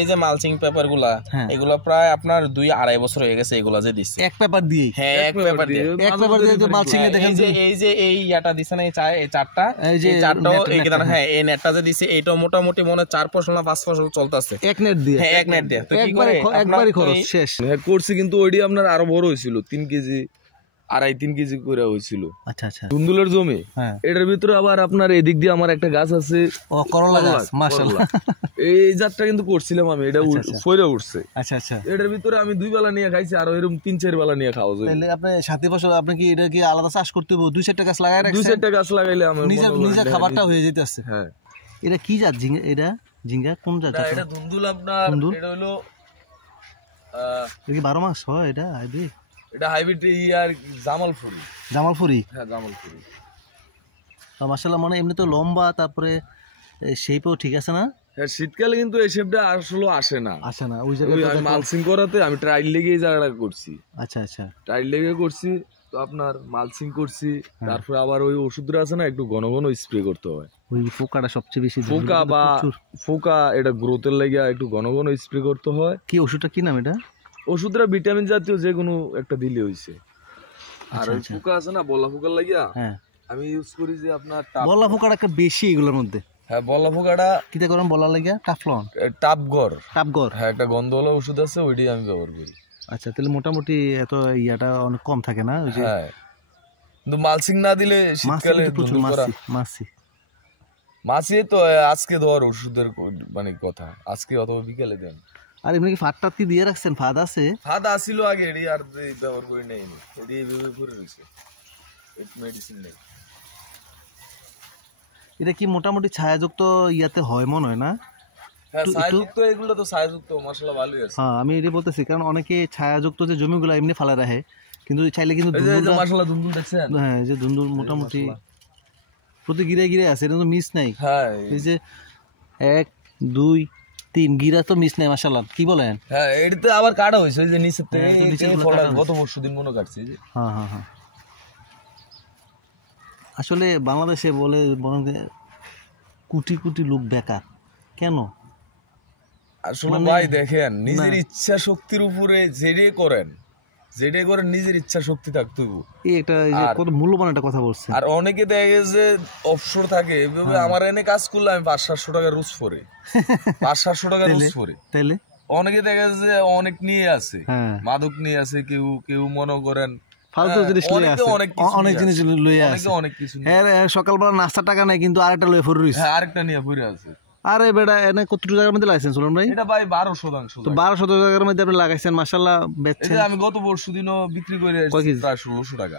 এই যে mulching paper গুলা এগুলা প্রায় আপনার 2-2.5 বছর হয়ে গেছে এগুলা যে দিচ্ছে এক পেপার দিয়ে। হ্যাঁ এক পেপার দিয়ে তো মালচিং এ দেখেন যে এই যে এই ইয়াটা দিছে না এই চারটা এই চারটাও এইখানে হ্যাঁ এই নেটটা যে দিছে এইটা মোটামুটি মনে 4 ফসল না 5 ফসল চলতেছে এক নেট দিয়ে। হ্যাঁ এক নেট দিয়ে তো কি করে একবারই খরচ শেষ। হ্যাঁ করছি কিন্তু ওইডি আপনার আরো বড় হইছিল 3 কেজি 2.5-3 কেজি করে হইছিল। আচ্ছা আচ্ছা ধুন্দুলের জমি এটার ভিতরে আবার আপনার এদিক দিয়ে আমার একটা গাছ আছে করলা গাছ মাশাআল্লাহ এই জাতটা কিন্তু করছিলাম আমি এটা ফইরা উঠছে। আচ্ছা আচ্ছা এটার ভিতরে আমি 2 বেলা নিয়ে খাইছি আর এরকম 3-4 বেলা নিয়ে খাওয়া যায়। তাহলে আপনি সাথী ফসল আপনি কি এটা কি আলাদা চাষ করতে হবে 2-4টা গাছ লাগায় রাখছেন 2-4টা গাছ লাগাইলে আমার নিজের খাবারটা হয়ে যেতেছে। হ্যাঁ এটা কি জাত এটা জিঙ্গা কোন জাত? এটা ধুন্দুল আপনার এটা হলো এটা কি 12 মাস হয় এটা হাইব্রিড? এটা হাইব্রিড আর জামালপুরি। হ্যাঁ জামালপুরি মাশাআল্লাহ মানে এমনি তো লম্বা তারপরে শেপও ঠিক আছে না? হ্যাঁ শীতকালে কিন্তু এই শেপটা আসলে আসে না ওই জায়গায় আমি মালচিং করাতে আমি ট্রায়াল লেগে এই জায়গাটা করছি। আচ্ছা আচ্ছা ট্রায়াল লেগে করছি তো আপনার মালচিং করছি তারপরে আবার ওই ওষুধটা আছে না একটু ঘন ঘন স্প্রে করতে হয়। ওই পোকাটা সবচেয়ে বেশি পোকা এটা গ্রোথের লাগে একটু ঘন ঘন স্প্রে করতে হয়। কি ওষুধটা কি নাম এটা? ওষুধটা ভিটামিন জাতীয় যে কোনো একটা দিলে হইছে। আর ওই পোকা আছে না বলা পোকার লাগিয়া আমি ইউজ করি যে আপনার বলা পোকাটা একটা বেশি এগুলোর মধ্যে। হ্যাঁ বলা পোকাটা কিটা করেন বলা লাগিয়া টাফলন টাপগর হ্যাঁ একটা গন্ধওয়ালা ওষুধ আছে ওইটাই আমি ব্যবহার করি। আচ্ছা তাহলে মোটামুটি এত ইয়াটা অনেক কম থাকে না? ওই যে হ্যাঁ কিন্তু মালচিং না দিলে শীতকালে প্রচুর মাছি তো আজকে ধর ওষুধের মানে কথা আজকে অথবা বিকেলে দেন। আর এমনি কি ফাঁদটা কি দিয়ে রাখছেন? ফাঁদ আছে? ফাঁদ আসিল আগে এডি আর ব্যবহার করি নাই এডি এইভাবে পড়ে রইছে মেডিসিন নেই। এটা কি মোটামুটি ছায়াযুক্ত ইয়াতে হয় মনে হয় না? হ্যাঁ ছায়াযুক্ত এগুলো তো ছায়াযুক্ত মাশাআল্লাহ ভালোই আছে। হ্যাঁ আমি এটাই বলতেছি কারণ অনেকে ছায়াযুক্ত যে জমিগুলো এমনি ফেলা রাখে কিন্তু চাইলে কিন্তু মাশাআল্লাহ ধুন্দুল দেখছেন? হ্যাঁ এই যে ধুন্দুল মোটামুটি প্রতি গিরে গিরে আছে এটা তো মিস নাই। হ্যাঁ এই যে 1 2 3 গিরা তো মিস নাই মাশাআল্লাহ কি বলেন? হ্যাঁ এটাতে আবার কাটা হইছে ওই যে নিচের থেকে ফলটা গত বর্ষদিন মনে কাটছে যে। হ্যাঁ হ্যাঁ হ্যাঁ আসলে বাংলাদেশে বলে কোটি কোটি লোক বেকার কেন? আসলে ভাই দেখেন নিজের ইচ্ছা শক্তির উপরে যেটাই করেন নিজের ইচ্ছা শক্তি থাকতে এটা কত মূল্যবান একটা কথা বলছে। আর অনেকে দেখে যে অবসর থাকে এভাবে আমার এনে কাজ করলে আমি 500-700 টাকা রোজ পরে 500-700 টাকা রোজ পরে তাইলে অনেকে দেখে যে অনেক নিয়ে আছে মাদক নিয়ে আছে কেউ মনে করেন ফালতু জিনিস লয়ে আছে অনেক জিনিস লয়ে আছে অনেক কিছু। হ্যাঁ সকালবেলা নাস্তা টাকা নাই কিন্তু আরেকটা লয়ে পড়ে রইছে আরেকটা নিয়ে পড়ে আছে। আরে বেটা এনে কতটুকু জায়গার মধ্যে লাগাইছেন সুলন ভাই? এটা ভাই 12% তো 12% জায়গার মধ্যে আপনি লাগাইছেন মাশাআল্লাহ বেচছেন। আমি গত বর্ষদিনও বিক্রি করে প্রায় 1600 টাকা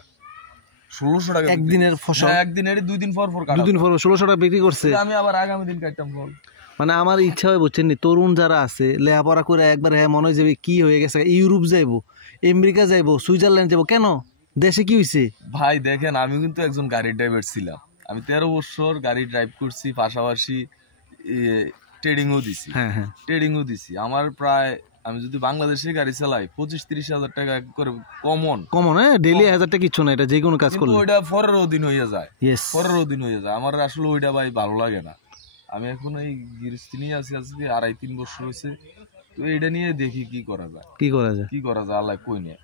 একদিনের ফসল একদিনের 2 দিন পর কাটা 2 দিন পর 1600 টাকা বিক্রি করছে। আমি আবার আগামী দিন কাটতাম ফল। মানে আমার ইচ্ছা হয় বুঝছেন নি তরুণ যারা আছে লেখাপড়া করে একবার হ্যাঁ মনে হয় যাবে কি হয়ে গেছে ইউরোপ যাইবো আমেরিকা যাইবো সুইজারল্যান্ড যাবো কেন দেশে কি হইছে? ভাই দেখেন আমি কিন্তু একজন গাড়ি ড্রাইভার ছিলাম আমি 13 বছর গাড়ি ড্রাইভ করছি পাশাপাশি ট্রেডিংও দিছি আমার প্রায় আমি যদি বাংলাদেশে গাড়ি চালাই 25-30 হাজার টাকা করে কমন ডেইলি 1000 টাকা কিছু না এটা যে কোনো কাজ করলে ওইটা 15 দিন হয়ে যায় 15 দিন হয়ে যায় আমার আসলে ওইটা ভাই ভালো লাগে না। আমি এখন এই গৃহস্থী নিয়ে আছি আজকে 2.5-3 বছর হয়েছে তো এইটা নিয়ে দেখি কি করা যায় আল্লাহ কই নিয়ে।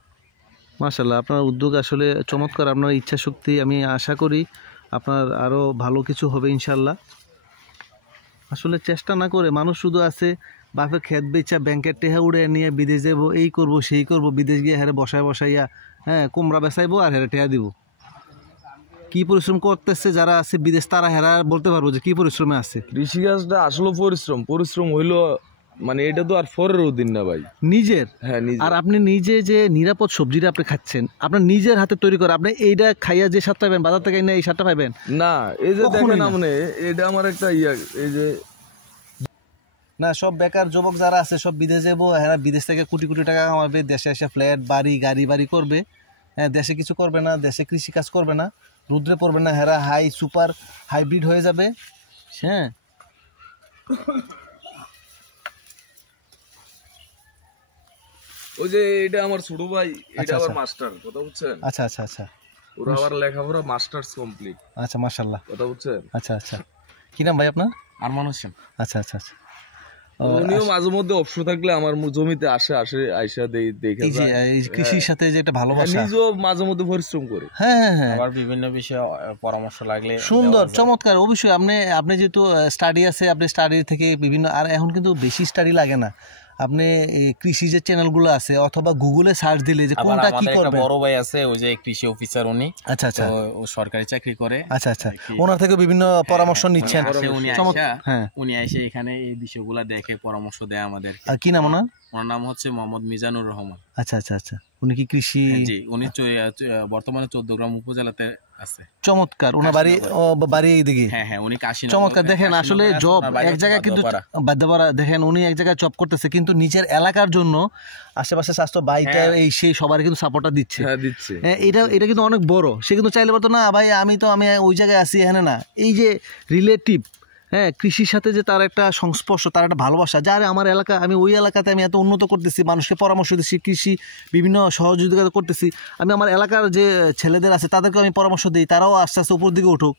মাশাআল্লাহ আপনার উদ্যোগ আসলে চমৎকার আপনার ইচ্ছা শক্তি আমি আশা করি আপনার আরো ভালো কিছু হবে ইনশাআল্লাহ। আসলে চেষ্টা না করে মানুষ শুধু আছে বাপের ক্ষেত বেচা ব্যাংকের টেহা উড়ে নিয়ে বিদেশ যাবো এই করব সেই করব বিদেশ গিয়ে হেরে বসাইয়া কুমড়া বেচাইবো আর হেরে টেহা দিব। কি পরিশ্রম করতেছে যারা আছে বিদেশ তারা হেরা বলতে পারবো যে কি পরিশ্রমে আছে। কৃষিকাজটা আসলে পরিশ্রম হইলো মানে এটা তো আর 15 দিন না ভাই নিজের। হ্যাঁ আর আপনি নিজে যে নিরাপদ সবজিটা আপনি খাচ্ছেন আপনার নিজের হাতে তৈরি করা আপনি এইটা খাইয়া যে স্বাদটা পাবেন বাজার থেকে এই স্বাদটা পাবেন না। এই যে দেখেন মানে এটা আমার একটা এই যে না সব বেকার যুবক যারা আছে সব বিদেশ যাবো এরা বিদেশ থেকে কোটি কোটি টাকা কামাবে দেশে এসে ফ্ল্যাট গাড়ি করবে দেশে কিছু করবে না দেশে কৃষি কাজ করবে না রুদ্রে পড়বে না হেরা সুপার হাইব্রিড হয়ে যাবে। হ্যাঁ ওই যে এটা আমার ছোট ভাই এটা আবার মাস্টার কথা বুঝছেন? আচ্ছা আচ্ছা আচ্ছা ওরা আবার লেখাপড়া মাস্টার্স কমপ্লিট। আচ্ছা মাশাআল্লাহ কথা বুঝছেন? আচ্ছা আচ্ছা কি নাম ভাই আপনার? আরমান হোসেন। আচ্ছা আচ্ছা আচ্ছা উনিও মাঝে মধ্যে অবসর থাকলে আমার জমিতে আসে আইসা দেখে যায়। এই কৃষির সাথে যে একটা ভালোবাসা, নিজেও মাঝে মধ্যে পরিশ্রম করে। হ্যাঁ হ্যাঁ, আবার বিভিন্ন বিষয়ে পরামর্শ লাগলে সুন্দর চমৎকার। অবশ্যই আপনি যেহেতু স্টাডি আছে, আপনি স্টাডি থেকে বিভিন্ন, আর এখন কিন্তু বেশি স্টাডি লাগে না, আপনি কৃষি যে চ্যানেলগুলো আছে অথবা গুগলে সার্চ দিলে যে কোনটা কি করবেন। বড় ভাই আছে ওই যে কৃষি অফিসার, উনি আচ্ছা আচ্ছা ও সরকারি চাকরি করে। আচ্ছা আচ্ছা, ওনার থেকে বিভিন্ন পরামর্শ নিচ্ছেন। উনি এসে এখানে এই বিষয়গুলো দেখে পরামর্শ দেয় আমাদের। আর কি নাম ওনার? ওনার নাম হচ্ছে মোহাম্মদ মিজানুর রহমান। আচ্ছা আচ্ছা আচ্ছা, উনি কি কৃষি? জি, উনি বর্তমানে 14 গ্রাম উপজেলাতে আছে। চমৎকার। ওনার বাড়ি এইদিকে? হ্যাঁ হ্যাঁ, উনি কাশীনগর। চমৎকার। দেখেন আসলে জব এক জায়গায় কিন্তু বাদ্যপাড়া, দেখেন উনি এক জায়গায় জব করতেছে কিন্তু নিজের এলাকার জন্য আশেপাশে স্বাস্থ্য বাইটা এই সেই সবার কিন্তু সাপোর্টটা দিচ্ছে। এটা কিন্তু অনেক বড়। সে কিন্তু চাইলে বলতো না ভাই আমি ওই জায়গায় আছি, এখানে না। এই যে রিলেটিভ, হ্যাঁ, কৃষির সাথে যে তার একটা সংস্পর্শ, তার একটা ভালোবাসা, যার আমার এলাকা, আমি ওই এলাকাতে আমি এত উন্নত করতেছি, মানুষকে পরামর্শ দিচ্ছি, কৃষি বিভিন্ন সহযোগিতা করতেছি, আমি আমার এলাকার যে ছেলেদের আছে তাদেরকে আমি পরামর্শ দিই, তারাও আস্তে আস্তে উপর দিকে উঠুক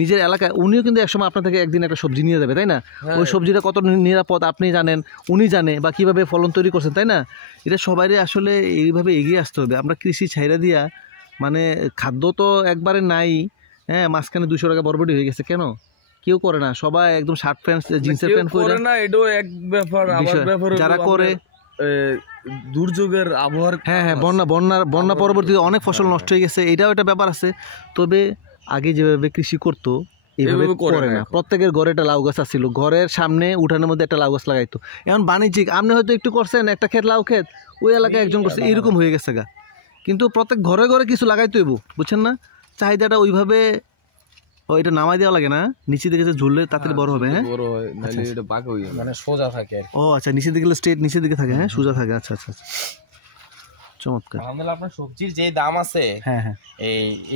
নিজের এলাকায়। উনিও কিন্তু একসময় আপনার থেকে একদিন একটা সবজি নিয়ে যাবে, তাই না? ওই সবজিটা কত নিরাপদ আপনি জানেন, উনি জানে, বা কীভাবে ফলন তৈরি করছেন, তাই না? এটা সবারই আসলে এইভাবে এগিয়ে আসতে হবে। আমরা কৃষি ছাইরা দিয়া, মানে খাদ্য তো একবারে নাই, হ্যাঁ, মাঝখানে 200 টাকা বরবটি হয়ে গেছে, কেন কেউ করে না? সবাই একদম শার্ট প্যান্ট জিন্সের প্যান্ট পরে না, এটাও এক ব্যাপার। আবার ব্যাপার যারা করে দুর্যোগের আবহাওয়ার, হ্যাঁ হ্যাঁ, বন্যা পরবর্তীতে অনেক ফসল নষ্ট হয়ে গেছে, এটাও একটা ব্যাপার আছে। তবে আগে যেভাবে কৃষি করতো এইভাবে করে না। প্রত্যেকের ঘরে একটা লাউ গাছ ছিল, ঘরের সামনে উঠানের মধ্যে একটা লাউ গাছ লাগাইতো। এখন বাণিজ্যিক আপনি হয়তো একটু করছেন, একটা ক্ষেত লাউ ক্ষেত, ওই এলাকায় একজন করছে, এরকম হয়ে গেছে গা। কিন্তু প্রত্যেক ঘরে ঘরে কিছু লাগাইতো এবো, বুঝছেন না? চাহিদাটা ওইভাবে এটা নামাই দেওয়া লাগে না, নিচে দিকে ঝুললে তাড়াতাড়ি বড় হবে। হ্যাঁ, মানে সোজা থাকে। ও আচ্ছা, নিচের দিকে স্ট্রেট নিচের দিকে থাকে, হ্যাঁ, সোজা থাকে। আচ্ছা আচ্ছা, চমৎকার। আলহামদুলিল্লাহ, আপনার সবজির যে দাম আছে, হ্যাঁ হ্যাঁ,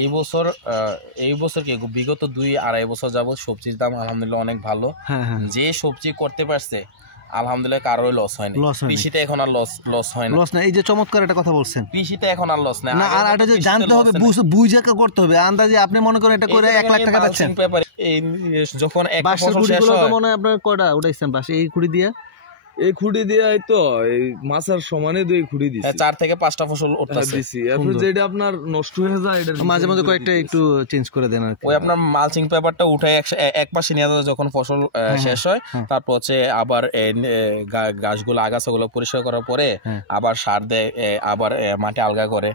এই বছর কি বিগত 2-2.5 বছর যাবত সবজির দাম আলহামদুলিল্লাহ অনেক ভালো। হ্যাঁ হ্যাঁ, যে সবজি করতে পারছে আলহামদুলিল্লাহ কারোই লস হয়নি। কৃষিতে এখন আর লস হয় না। লস না, এই যে চমৎকার একটা কথা বলছেন, কৃষিতে এখন আর লস না। আর এটা যে জানতে হবে, বুঝে করতে হবে। আন্দাজে আপনি মনে করেন এটা করে 1 লাখ টাকা পাচ্ছেন। যখন এক বাঁশের খুঁটিগুলো তো মনে হয় আপনার কয়টা উঠাইছেন বাঁশ? এই খুঁটি দিয়ে, এই খুঁটি দিয়ে তো এই মাছের সমানে দুই খুঁটি দিছি, 4 থেকে 5টা ফসল উঠতেছে। এখন যেটা আপনার নষ্ট হয়ে যায়, এটা মাঝে মাঝে কয়েকটা একটু চেঞ্জ করে দেন আর কি। ওই আপনার মালচিং পেপারটা উঠে এক পাশে নিয়ে যাওয়া, যখন ফসল শেষ হয় তারপর হচ্ছে আবার গাছগুলো আগাছাগুলো পরিষ্কার করার পরে আবার সার দেয়, আবার মাটি আলগা করে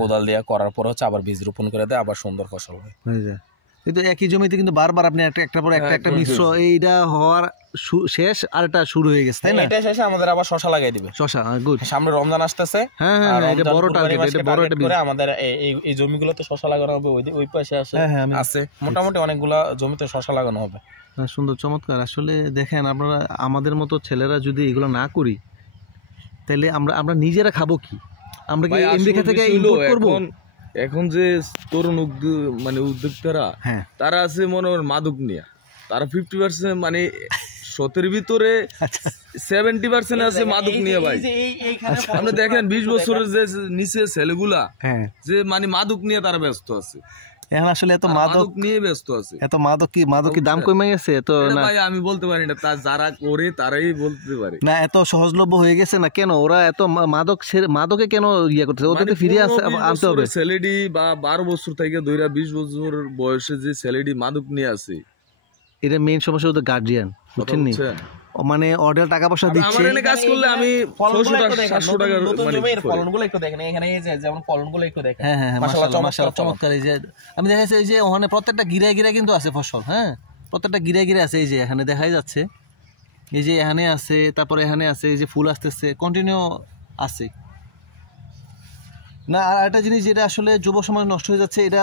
কোদাল দিয়ে করার পর হচ্ছে আবার বীজ রোপণ করে দেয়, আবার সুন্দর ফসল হয়। কিন্তু একই জমিতে কিন্তু বারবার আপনি একটা পর একটা মিশ্র, এইটা হওয়ার শেষ আর এটা শুরু হয়ে গেছে, তাই না? এটা শেষে আমাদের আবার শশা লাগাই দিবে। শশা, গুড। সামনে রমজান আসতেছে, হ্যাঁ হ্যাঁ, এটা বড় টার্গেট, এটা বড় একটা করে আমাদের এই জমিগুলোতে শশা লাগানো হবে। ওই পাশে আছে মোটামুটি অনেকগুলা জমিতে শশা লাগানো হবে। সুন্দর, চমৎকার। আসলে দেখেন, আপনারা আমাদের মতো ছেলেরা যদি এগুলো না করি, তাহলে আমরা নিজেরা খাবো কি? আমরা কি আমেরিকা থেকে ইম্পোর্ট করব? এখন যে তরুণ উদ্যোক্তারা, তারা আছে মনে হয় মাদক নিয়ে, তারা 50% মানে 100-এর ভিতরে 70% আছে মাদক নিয়ে। ভাই আপনি দেখেন 20 বছরের যে নিচে ছেলেগুলা যে মাদক নিয়ে তারা ব্যস্ত আছে। এখন আসলে এত মাদক নিয়ে ব্যস্ত আছে, এত মাদক কি দাম কমে গেছে তো না ভাই? আমি বলতে পারি না, যারা করে তারাই বলতে পারে না। এত সহজলভ্য হয়ে গেছে না, কেন ওরা এত মাদকে কেন ইয়ে করতেছে? ওদেরকে ফিরিয়ে আনতে হবে। ছেলেডি বা 12 বছর থেকে 20 বছর বয়সে যে ছেলেডি মাদক নিয়ে আছে, এটা মেইন সমস্যা হতো গার্জিয়ান, বুঝছেন নি? মানে অর্ডার টাকা পয়সা দিচ্ছে, আমার এনে কাজ করলে আমি 600 টাকা 700 টাকা ফলনগুলো একটু দেখেন, এখানে এই যে যেমন ফলনগুলো একটু দেখেন। হ্যাঁ হ্যাঁ, মাশাআল্লাহ, চমৎকার। এই যে আমি দেখাচ্ছি, এই যে ওখানে প্রত্যেকটা গিরায় কিন্তু আছে ফসল, হ্যাঁ, প্রত্যেকটা গিরায় আছে। এই যে এখানে দেখাই যাচ্ছে, এই যে এখানে আছে, তারপরে এখানে আছে, এই যে ফুল আসতেছে, কন্টিনিউ আছে না। আর একটা জিনিস যেটা আসলে যুব সমাজ নষ্ট হয়ে যাচ্ছে, এটা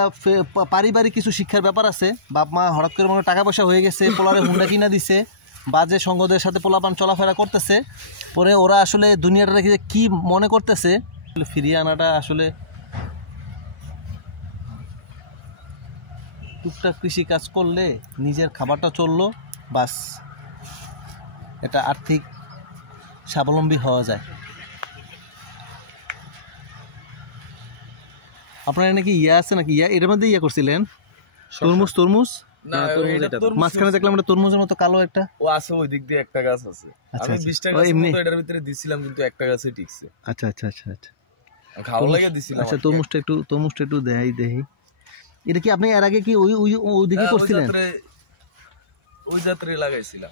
পারিবারিক কিছু শিক্ষার ব্যাপার আছে। বাপ মা হঠাৎ করে মনে টাকা পয়সা হয়ে গেছে, পোলারে হুন্ডা কিনা দিছে, বাজে সঙ্গদের সাথে পোলাপান চলাফেরা করতেছে, পরে ওরা আসলে দুনিয়াটা রেখে কি মনে করতেছে, ফিরিয়ে আনাটা আসলে টুকটাক কৃষি কাজ করলে নিজের খাবারটা চললো, বাস, এটা আর্থিক স্বাবলম্বী হওয়া যায়। আপনার নাকি ইয়া আছে নাকি? এটার মধ্যে ইয়া করছিলেন তরমুজ না মাঝখানে দেখলাম একটা তরমুজের মতো কালো একটা ও আছে, ওই দিক দিয়ে একটা গাছ আছে। আমি 20টা গাছ এটার ভিতরে দিছিলাম, কিন্তু একটা গাছই টিকছে। আচ্ছা আচ্ছা আচ্ছা আচ্ছা, খাওয়া লাগে দিছিলাম। আচ্ছা তরমুজটা একটু দেখাই। এটা কি আপনি এর আগে কি ওই দিকে করছিলেন? ওই যাত্রে লাগাইছিলাম।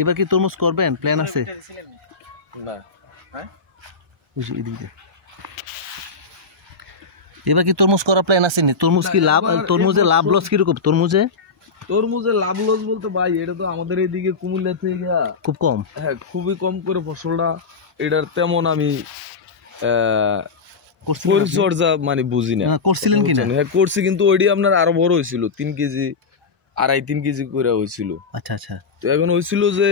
এবার কি তরমুজ করবেন, প্ল্যান আছে? না, হ্যাঁ এবার কি তরমুজ করার প্ল্যান আছে নি? তরমুজ কি লাভ, তরমুজে লাভ লস কিরকম? তরমুজে লাভ লস বলতে ভাই, এটা তো আমাদের এইদিকে কুমিল্লা থেকে খুব কম, হ্যাঁ খুবই কম করে ফসলটা। এটার তেমন আমি পরিচর্যা মানে বুঝি না। করছিলেন কিনা? হ্যাঁ করছি, কিন্তু ওইটি আপনার আরো বড় হয়েছিল, 3 কেজি 2.5-3 কেজি করে হয়েছিল। আচ্ছা আচ্ছা, তো এখন হয়েছিল যে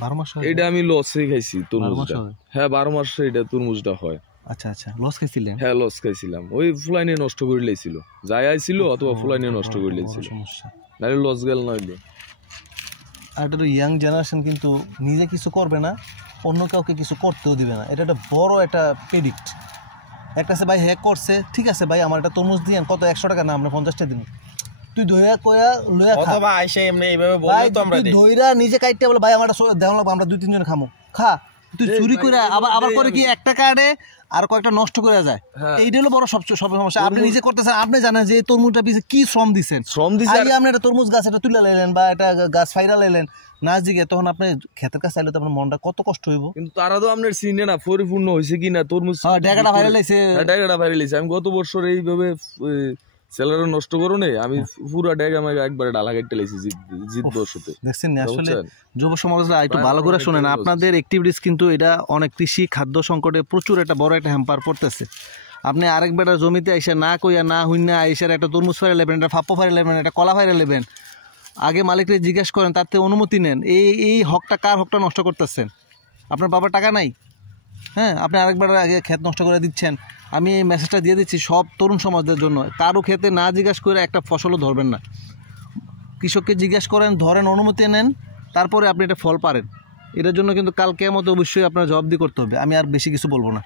12 মাস এটা আমি লসে খাইছি তরমুজটা। হ্যাঁ 12 মাসে এটা তরমুজটা হয়। আচ্ছা আচ্ছা, লস খাইছিলেন? হ্যাঁ লস খাইছিলাম, ওই ফুলাইনে নষ্ট করে লাইছিল, যাই আইছিল অথবা ফুলাইনে নষ্ট করে লাইছিল, নাহলে লস গেল না হইলো। আর এটা তো ইয়াং জেনারেশন কিন্তু নিজে কিছু করবে না, অন্য কাউকে কিছু করতেও দিবে না। এটা একটা বড় একটা প্রেডিক্ট। একটা আছে ভাই হ্যাক করছে, ঠিক আছে ভাই আমার একটা তরমুজ দিয়েন, কত 100 টাকা না, আমরা 50 টাকা দিন, তুই ধইরা কয়া লইয়া খা। অথবা আইসা এমনি এইভাবে বললে তো আমরা দেই, ধইরা নিজে কাইটটা বলে ভাই আমারটা দেওয়া লাগবে, আমরা 2-3 জন খামু, খা। তুই চুরি করে আবার করে কি 1 টাকা আড়ে আর কয়েকটা নষ্ট করে যায়। এইটা হলো বড় সবচেয়ে সমস্যা। আপনি নিজে করতেছেন, আপনি জানেন যে তরমুজটা পিছে কি শ্রম দিচ্ছেন। আপনি একটা তরমুজ গাছ এটা তুলে লাইলেন বা এটা গাছ ফাইরা লাইলেন না জিগে, তখন আপনি ক্ষেতের কাছে চাইলে তো আপনার মনটা কত কষ্ট হইব। কিন্তু তারা তো আপনার চিনে না পরিপূর্ণ হয়েছে কিনা তরমুজ। ডেগাটা ভাইরাল হইছে, ডেগাটা ভাইরাল হইছে। আমি গত বছর এইভাবে সেলারে নষ্ট করো নে, আমি পুরো ডেগা আমাকে একবারে ডালা কেটে লাইছি জিত বছরতে। দেখছেন আসলে যুব সমাজরা একটু ভালো করে শোনেন, আপনাদের অ্যাক্টিভিটিস কিন্তু এটা অনেক কৃষি খাদ্য সংকটে প্রচুর একটা বড় একটা হ্যাম্পার পড়তেছে। আপনি আরেক বেটার জমিতে আইসা না কইয়া না হুইনা আইসার একটা তরমুজ ফাইরা নেবেন, একটা ফাপ্পো ফাইরা নেবেন, একটা কলা ফাইরা নেবেন, আগে মালিককে জিজ্ঞেস করেন, তার থেকে অনুমতি নেন। এই হকটা কার হকটা নষ্ট করতেছেন? আপনার বাবার টাকা নাই? হ্যাঁ, আপনি আরেকবার আগে ক্ষেত নষ্ট করে দিচ্ছেন। আমি এই মেসেজটা দিয়ে দিচ্ছি সব তরুণ সমাজদের জন্য, কারো ক্ষেতে না জিজ্ঞেস করে একটা ফসলও ধরবেন না। কৃষককে জিজ্ঞেস করেন, ধরেন, অনুমতি নেন, তারপরে আপনি এটা ফল পারেন। এটার জন্য কিন্তু কাল কিয়ামতে অবশ্যই আপনার জবাবদিহি করতে হবে। আমি আর বেশি কিছু বলবো না।